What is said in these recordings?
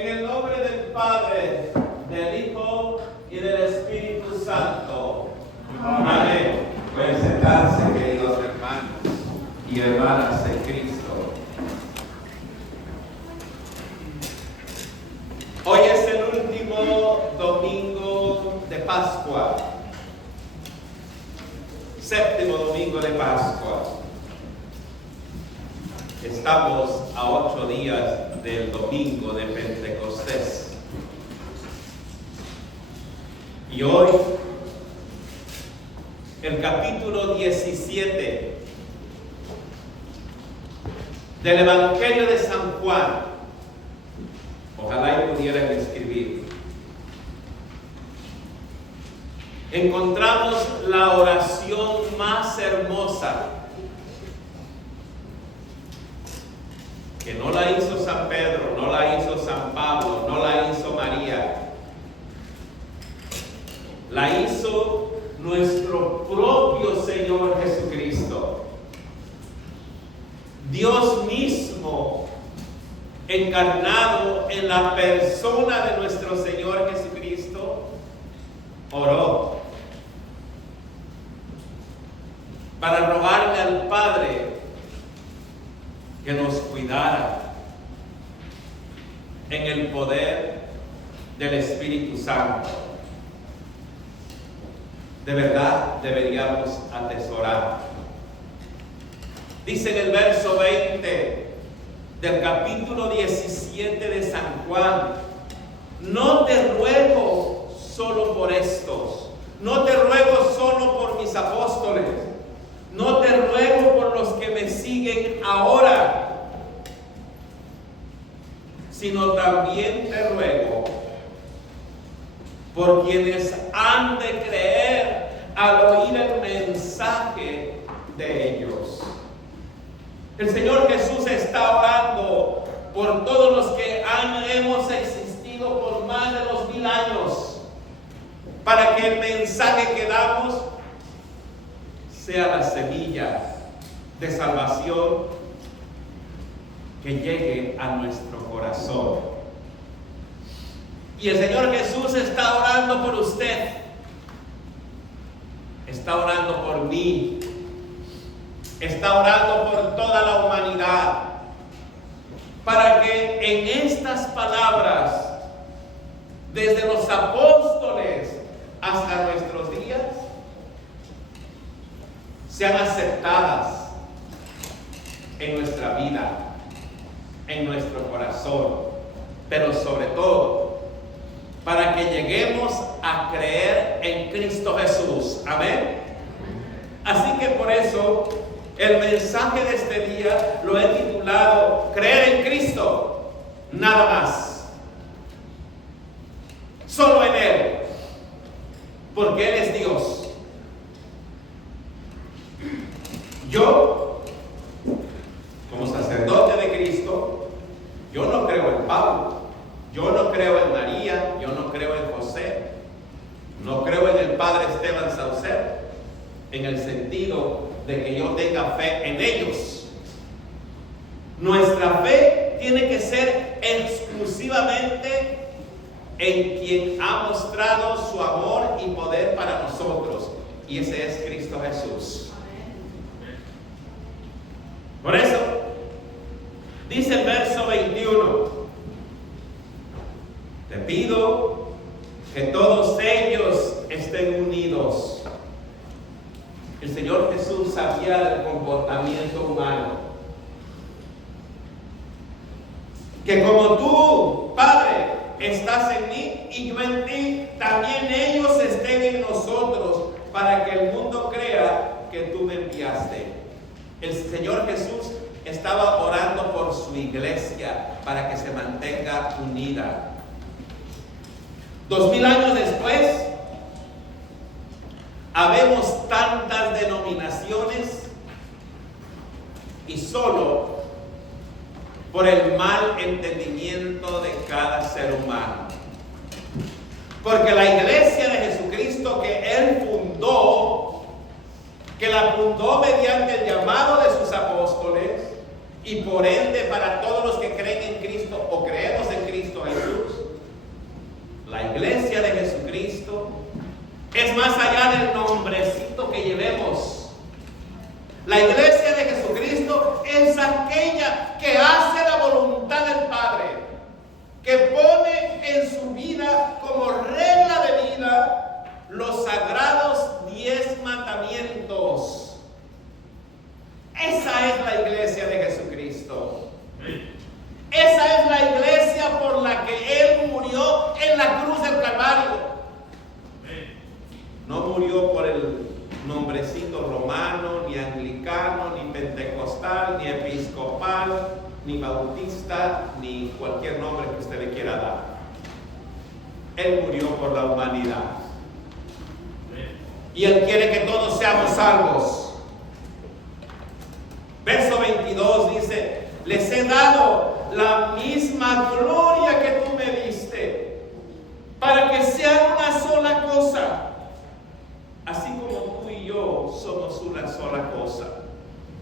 En el nombre del Padre, del Hijo y del Espíritu Santo. Amén. Pueden sentarse, queridos hermanos y hermanas en Cristo. Hoy es el último domingo de Pascua. Séptimo domingo de Pascua. Estamos a 8 días del domingo de Pentecostés. Y hoy, el capítulo 17 del Evangelio de San Juan. Ojalá y pudieran escribir. Encontramos la oración más hermosa, que no la hizo San Pedro, no la hizo San Pablo, no la hizo María. La hizo nuestro propio Señor Jesucristo. Dios mismo, encarnado en la persona de nuestro Señor Jesucristo, oró para rogarle al Padre que nos cuidara en el poder del Espíritu Santo. De verdad deberíamos atesorar. Dice en el verso 20 del capítulo 17 de San Juan: no te ruego solo por estos, no te ruego solo por mis apóstoles, no te ruego por los que me siguen ahora, sino también te ruego por quienes han de creer al oír el mensaje de ellos. El Señor Jesús está orando por todos los que hemos existido por más de 2000 años, para que el mensaje que damos sea la semilla de salvación que llegue a nuestro corazón. Y el Señor Jesús está orando por usted, está orando por mí, está orando por toda la humanidad, para que en estas palabras, desde los apóstoles hasta nuestros días, sean aceptadas en nuestra vida, en nuestro corazón, pero sobre todo para que lleguemos a creer en Cristo Jesús. Amén. Así que por eso el mensaje de este día lo he titulado Creer en Cristo, nada más. Solo en Él, porque Él es Dios. Yo, como sacerdote de Cristo, yo no creo en Pablo, yo no creo en María, yo no creo en José, no creo en el Padre Esteban Saucer, en el sentido de que yo tenga fe en ellos. Nuestra fe tiene que ser exclusivamente en quien ha mostrado su amor y poder para nosotros, y ese es Cristo Jesús. Por eso, dice el verso 21, te pido que todos ellos estén unidos. El Señor Jesús sabía del comportamiento humano. Que como tú, Padre, estás en mí y yo en ti, también ellos estén en nosotros, para que el mundo crea que tú me enviaste. El Señor Jesús estaba orando por su iglesia para que se mantenga unida. 2000 años después, habemos tantas denominaciones y solo por el mal entendimiento de cada ser humano. Porque la iglesia de Jesucristo que Él fundó, que la fundó mediante el llamado de sus apóstoles, y por ende para todos los que creen en Cristo o creemos en Cristo Jesús, Es más allá del nombrecito que llevemos. La iglesia de Jesucristo es aquella que hace la voluntad del Padre, que pone en su vida como regla de vida los sagrados 10 mandamientos. Esa es la iglesia de Jesucristo. Esa es la iglesia por la que Él murió en la cruz del Calvario. No murió por el nombrecito romano, ni anglicano, ni pentecostal, ni episcopal, ni bautista, ni cualquier nombre que usted le quiera dar. Él murió por la humanidad. Y Él quiere que todos seamos salvos. Verso 22 dice: les he dado la misma gloria que tú me diste, para que sean una sola cosa, así como tú y yo somos una sola cosa.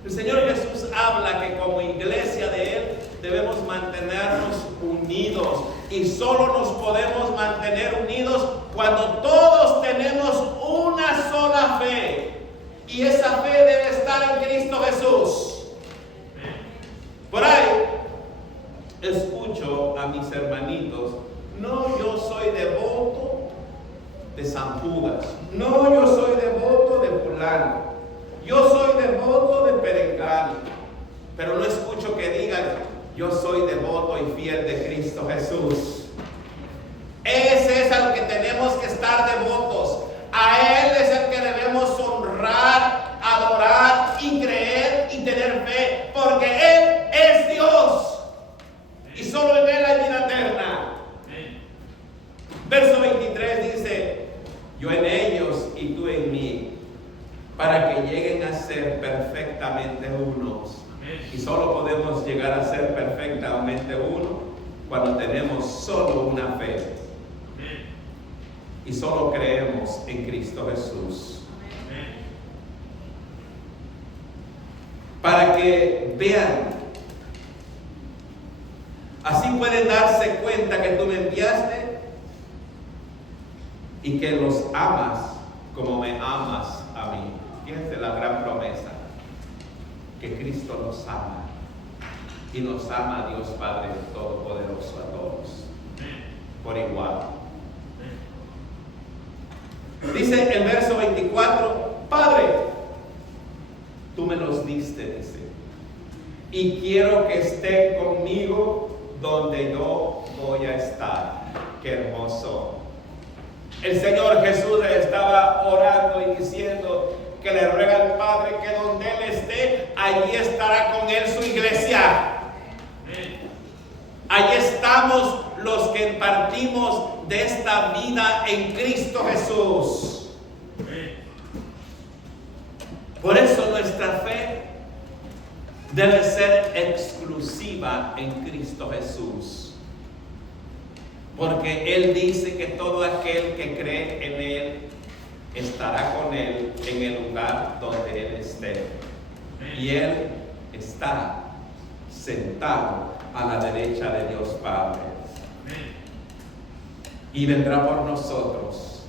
El Señor Jesús habla que como iglesia de Él debemos mantenernos unidos, y solo nos podemos mantener unidos cuando todos tenemos una sola fe, y esa fe debe estar en Cristo Jesús. Por ahí escucho a mis hermanitos: no, yo soy devoto de San Judas, no, yo soy devoto de fulano, yo soy devoto de perengano. Pero no escucho que digan: yo soy devoto y fiel de Cristo Jesús. Ese es al que tenemos que estar devotos. A Él es el que debemos honrar, adorar y creer y tener fe, porque Él es Dios y solo en Él hay vida eterna. Verso 23 dice: yo en ellos y tú en mí, para que lleguen a ser perfectamente unos. Y solo podemos llegar a ser perfectamente uno cuando tenemos solo una fe y solo creemos en Cristo Jesús. Para que vean, así pueden darse cuenta que tú me enviaste y que los amas como me amas a mí. Fíjense la gran promesa, que Cristo nos ama, y nos ama Dios Padre Todopoderoso a todos por igual. Dice el verso 24: Padre, tú me los diste, dice, y quiero que estén conmigo donde yo voy a estar. Qué hermoso. El Señor Jesús estaba orando y diciendo que le ruega al Padre que donde Él esté, allí estará con Él su iglesia. Allí estamos los que partimos de esta vida en Cristo Jesús. Por eso nuestra fe debe ser exclusiva en Cristo Jesús, porque Él dice que todo aquel que cree en Él estará con Él en el lugar donde Él esté. Y Él está sentado a la derecha de Dios Padre. Y vendrá por nosotros.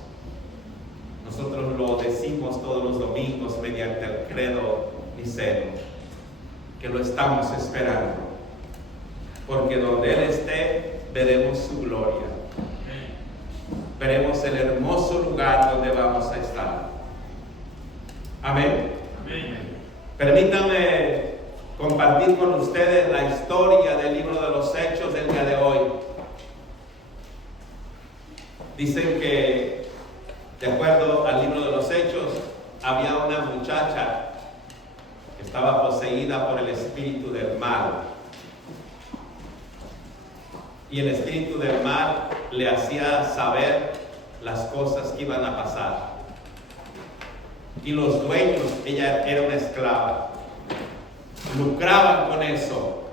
Nosotros lo decimos todos los domingos mediante el credo niceno, que lo estamos esperando, porque donde Él esté veremos su gloria, veremos el hermoso lugar donde vamos a estar. Amén. Amén. Permítanme compartir con ustedes la historia del libro de los Hechos del día de hoy. Dicen que, de acuerdo al libro de los Hechos, había una muchacha que estaba poseída por el espíritu del mal. Y el espíritu del mal le hacía saber las cosas que iban a pasar. Y los dueños, ella era una esclava, lucraban con eso.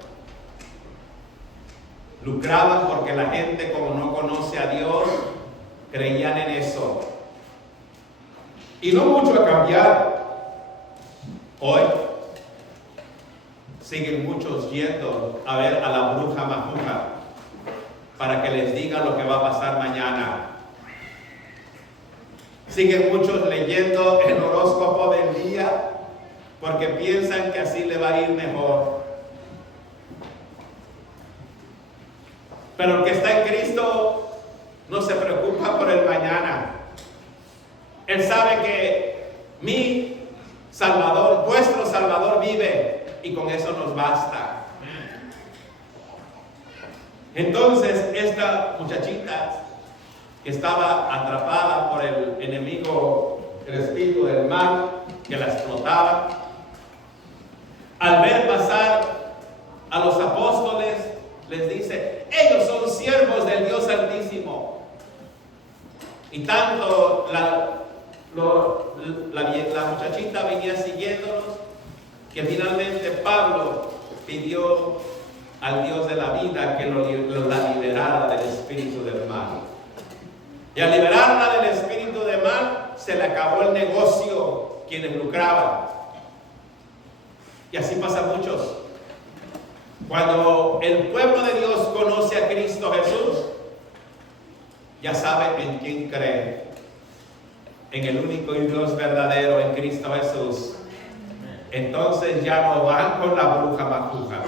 Lucraban porque la gente, como no conoce a Dios, creían en eso. Y no mucho ha cambiado. Hoy siguen muchos yendo a ver a la bruja majuja para que les diga lo que va a pasar mañana. Siguen muchos leyendo el horóscopo del día porque piensan que así le va a ir mejor. Pero el que está en Cristo no se preocupa por el mañana. Él sabe que mi Salvador, vuestro Salvador vive, y con eso nos basta. Entonces esta muchachita que estaba atrapada por el enemigo, el espíritu del mal que la explotaba, al ver pasar a los apóstoles, les dice: ellos son siervos del Dios Altísimo. Y tanto la muchachita venía siguiéndonos que finalmente Pablo pidió al Dios de la vida que la liberara del espíritu del mal. Y al liberarla del espíritu del mal, se le acabó el negocio, quienes lucraban. Y así pasa a muchos. Cuando el pueblo de Dios conoce a Cristo Jesús, ya sabe en quién cree. En el único Dios verdadero, en Cristo Jesús. Entonces ya no van con la bruja macuja.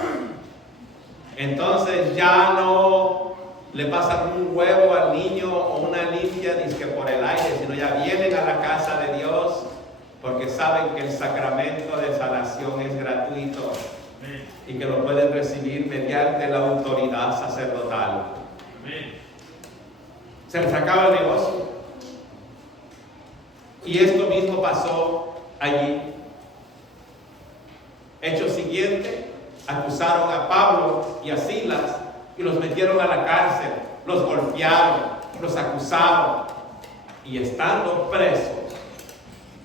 Entonces ya no le pasan un huevo al niño o una limpia dizque por el aire, sino ya vienen a la casa de Dios porque saben que el sacramento de sanación es gratuito y que lo pueden recibir mediante la autoridad sacerdotal. Se les acaba el negocio. Y esto mismo pasó allí. Hecho siguiente, acusaron a Pablo y a Silas y los metieron a la cárcel, los golpearon, los acusaron, y estando presos,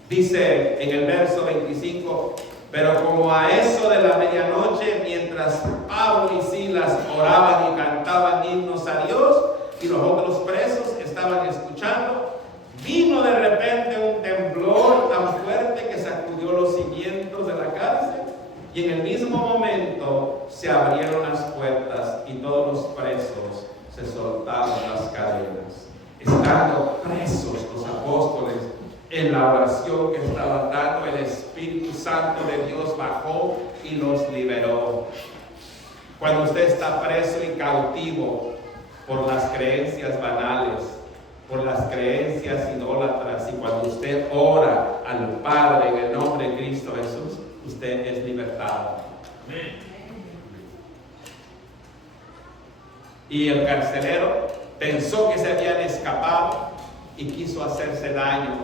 dice en el verso 25: pero como a eso de la medianoche, mientras Pablo y Silas oraban y cantaban himnos a Dios y los otros presos estaban escuchando, vino de repente un temblor tan fuerte que sacudió los cimientos de la cárcel, y en el mismo momento se abrieron las puertas y todos los presos se soltaron las cadenas. Estando presos los apóstoles en la oración que estaban dando, el Espíritu Santo de Dios bajó y los liberó. Cuando usted está preso y cautivo por las creencias banales, por las creencias idólatras, y cuando usted ora al Padre en el nombre de Cristo Jesús, usted es libertado. Amén. Y el carcelero pensó que se habían escapado y quiso hacerse daño,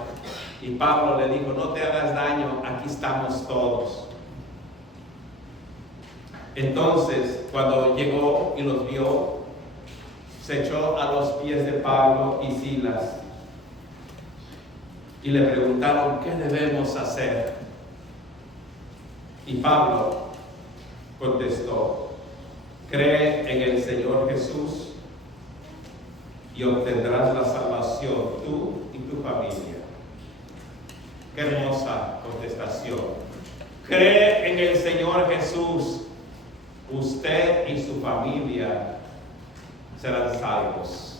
y Pablo le dijo: no te hagas daño, aquí estamos todos. Entonces, cuando llegó y los vio, se echó a los pies de Pablo y Silas y le preguntaron: ¿qué debemos hacer? Y Pablo contestó: cree en el Señor Jesús y obtendrás la salvación, tú y tu familia. Qué hermosa contestación. Cree en el Señor Jesús, usted y su familia serán salvos.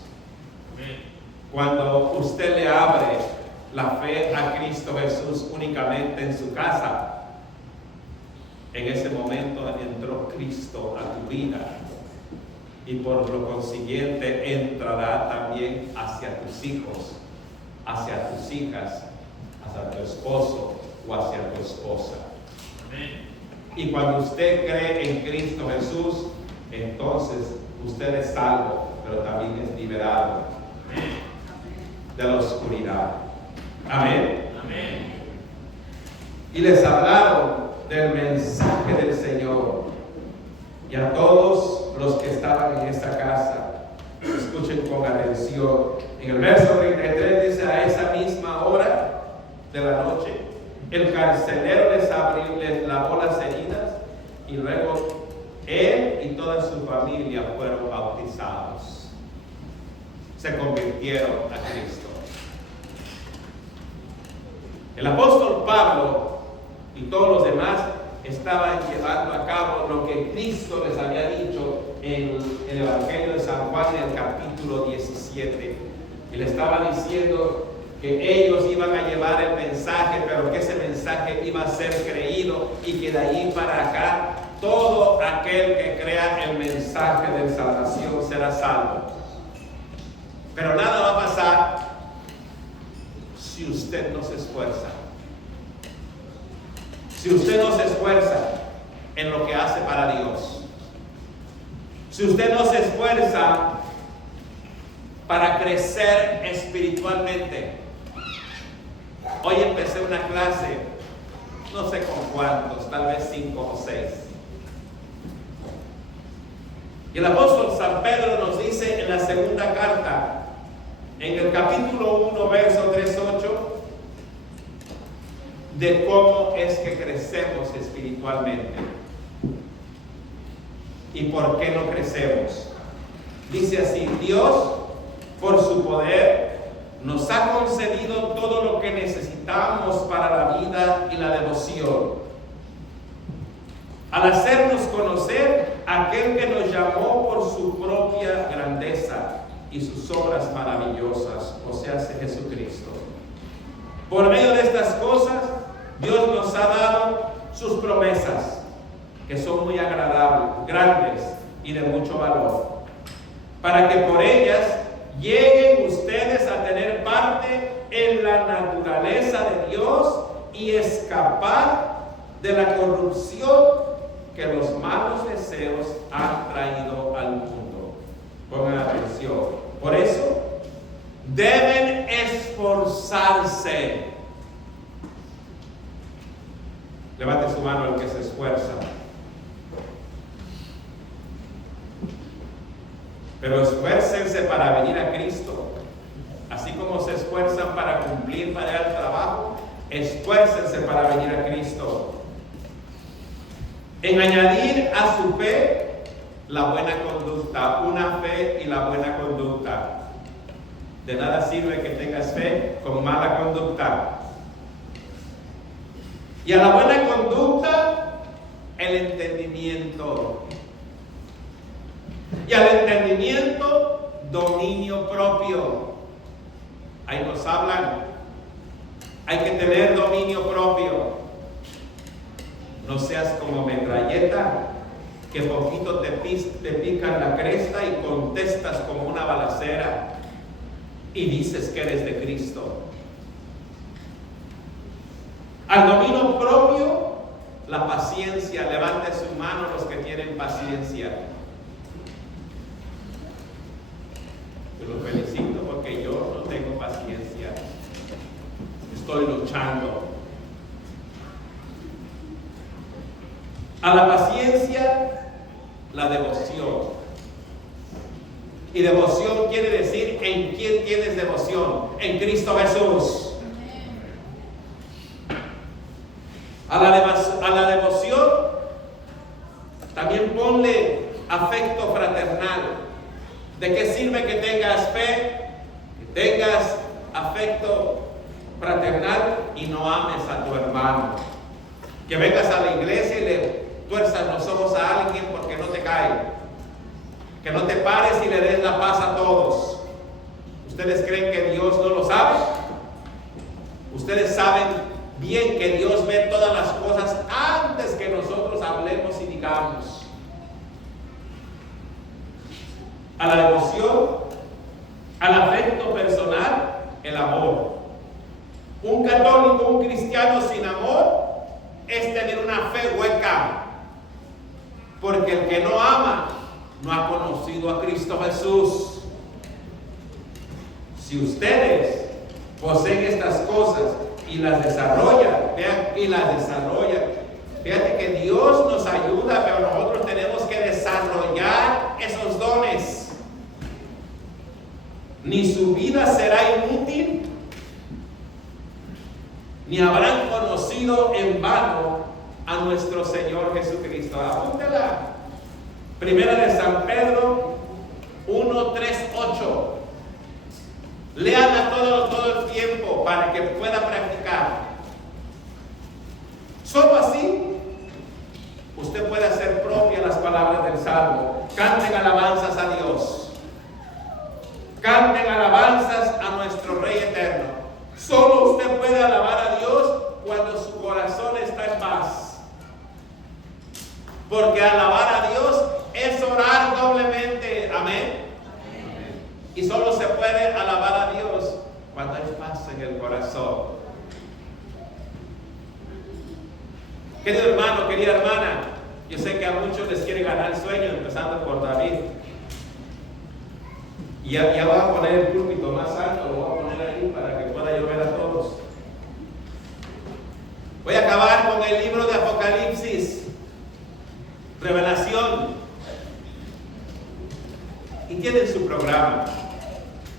Cuando usted le abre la fe a Cristo Jesús únicamente en su casa, en ese momento entró Cristo a tu vida, y por lo consiguiente entrará también hacia tus hijos, hacia tus hijas, hacia tu esposo o hacia tu esposa. Amén. Y cuando usted cree en Cristo Jesús, entonces usted es salvo, pero también es liberado de la oscuridad. Amén. Amén. Y les hablaron del mensaje del Señor, y a todos los que estaban en esta casa, escuchen con atención. En el verso 33 dice: a esa misma hora de la noche, el carcelero les lavó las heridas, y luego él y toda su familia fueron bautizados. Se convirtieron a Cristo. El apóstol Pablo y todos los demás estaban llevando a cabo lo que Cristo les había dicho en el Evangelio de San Juan, en el capítulo 17. Y le estaba diciendo que ellos iban a llevar el mensaje, pero que ese mensaje iba a ser creído y que de ahí para acá todo aquel que crea el mensaje de salvación será salvo. Pero nada va a pasar si usted no se esfuerza. Si usted no se esfuerza en lo que hace para Dios. Si usted no se esfuerza para crecer espiritualmente. Hoy empecé una clase, no sé con cuántos, tal vez 5 o 6. Y el apóstol San Pedro nos dice en la segunda carta, en el capítulo 1, verso 3-8, de cómo es que crecemos espiritualmente. ¿Y por qué no crecemos? Dice así: Dios, por su poder, nos ha concedido todo lo que necesitamos para la vida y la devoción, al hacernos conocer a aquel que nos llamó por su propia grandeza y sus obras maravillosas, o sea, Jesucristo. Por medio de estas cosas, Dios nos ha dado sus promesas, que son muy agradables, grandes y de mucho valor, para que por ellas lleguen ustedes a tener parte en la naturaleza de Dios y escapar de la corrupción que los malos deseos han traído al mundo. Pongan atención. Por eso deben esforzarse. Levante su mano el que se esfuerza. Pero esfuércense para venir a Cristo. Así como se esfuerzan para cumplir, para ir al trabajo, esfuércense para venir a Cristo. En añadir a su fe la buena conducta, una fe y la buena conducta. De nada sirve que tengas fe con mala conducta. Y a la buena conducta, el entendimiento. Y al entendimiento, dominio propio. Ahí nos hablan. Hay que tener dominio propio. No seas como metralleta, que poquito te pican la cresta y contestas como una balacera y dices que eres de Cristo. Al dominio propio, la paciencia. Levante su mano los que tienen paciencia. Yo los felicito porque yo no tengo paciencia. Estoy luchando. A la paciencia, la devoción. Y devoción quiere decir en quién tienes devoción. En Cristo Jesús. A la devoción también ponle afecto fraternal. ¿De qué sirve que tengas fe, que tengas afecto fraternal y no ames a tu hermano? Que vengas a la iglesia y le tuerzas los ojos a alguien porque no te cae. Que no te pares y le des la paz a todos. ¿Ustedes creen que Dios no lo sabe? Ustedes saben bien que Dios ve todas las cosas antes que nosotros hablemos y digamos. A la devoción, al afecto personal, el amor. Un católico, un cristiano sin amor es tener una fe hueca, porque el que no ama no ha conocido a Cristo Jesús. Si ustedes poseen estas cosas y las desarrollan, vean, y las desarrollan, fíjate que Dios nos ayuda, pero nosotros tenemos que desarrollar esos dones. Ni su vida será inútil, ni habrán conocido en vano a nuestro Señor Jesucristo. Apúntela. Primera de San Pedro 1, 3, 8. Léanla todo el tiempo para que pueda practicar. Solo así usted puede hacer propia las palabras del Salmo. Canten alabanzas a Dios. Canten alabanzas a nuestro Rey eterno. Solo usted puede alabar a Dios cuando su corazón está en paz. Porque alabar a Dios es orar doblemente. Amén. Y solo se puede alabar a Dios cuando hay paz en el corazón. Querido hermano, querida hermana, yo sé que a muchos les quiere ganar el sueño, empezando por David. Y ya voy a poner el púlpito más alto, lo voy a poner ahí para que pueda yo ver a todos. Voy a acabar con el libro de Apocalipsis, Revelación. Y tienen su programa.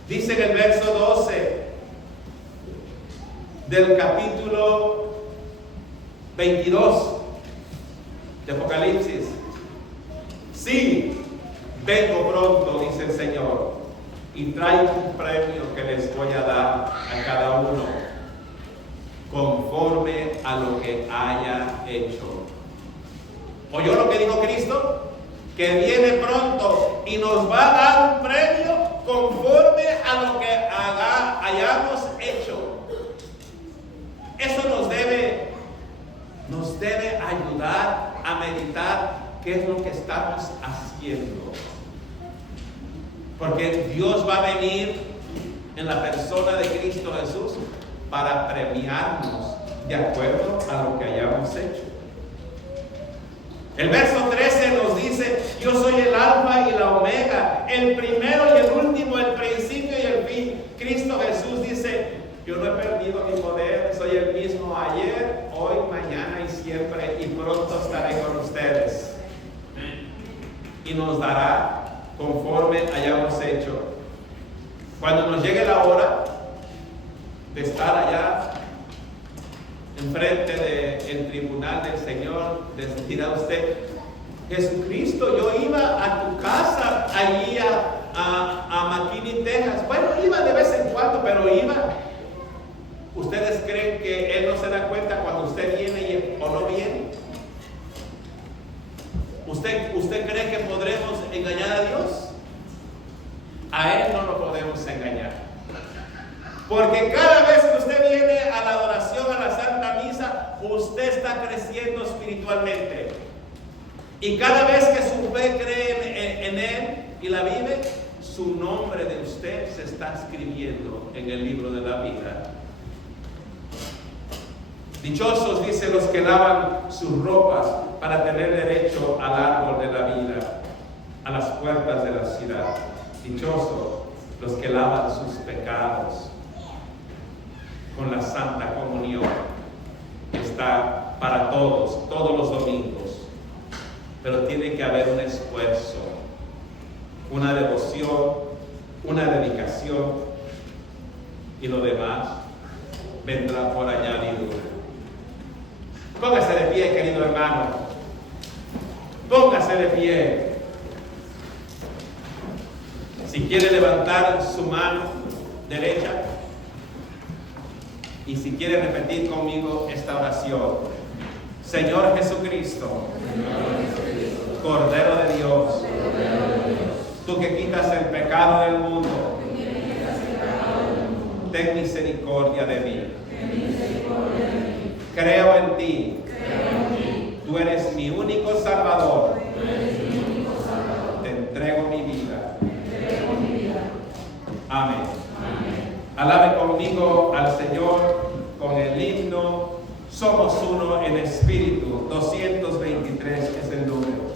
Dice en el verso 12 del capítulo 22 de Apocalipsis: sí, vengo pronto, dice el Señor, y traigo un premio que les voy a dar a cada uno conforme a lo que haya hecho. ¿Oyó lo que dijo Cristo? Que viene pronto y nos va a dar un premio conforme a lo que hayamos hecho. Eso nos debe ayudar a meditar qué es lo que estamos haciendo. Porque Dios va a venir en la persona de Cristo Jesús para premiarnos de acuerdo a lo que hayamos hecho. El verso 13 nos dice: yo soy el alfa y la omega, el primero y el último, el principio y el fin. Cristo Jesús dice: yo no he perdido mi poder, soy el mismo ayer, hoy, mañana y siempre, y pronto estaré con ustedes. Y nos dará conforme hayamos hecho. Cuando nos llegue la hora de estar allá enfrente del tribunal del Señor, dirá usted: Jesucristo, yo iba a tu casa allí a McKinney, Texas. Bueno, iba de vez en cuando, pero iba. ¿Ustedes creen que Él no se da cuenta cuando usted viene o no viene? ¿Usted cree que podremos engañar a Dios? A Él no lo podemos engañar. Porque cada vez que usted viene a la adoración, a la Santa Misa, usted está creciendo espiritualmente. Y cada vez que su fe cree en Él y la vive, su nombre de usted se está escribiendo en el libro de la vida. Dichosos, dice, los que lavan sus ropas para tener derecho al árbol de la vida, a las puertas de la ciudad. Dichosos los que lavan sus pecados con la Santa Comunión, que está para todos los domingos. Pero tiene que haber un esfuerzo, una devoción, una dedicación, y lo demás vendrá por añadidura. Póngase de pie, querido hermano. Póngase de pie. Si quiere levantar su mano derecha, y si quiere repetir conmigo esta oración: Señor Jesucristo, Cordero de Dios, tú que quitas el pecado del mundo, ten misericordia de mí. Creo en ti. Tú eres mi único Salvador. Te entrego mi vida. Amén. Alabe conmigo al Señor con el himno Somos Uno en Espíritu. 223 es el número.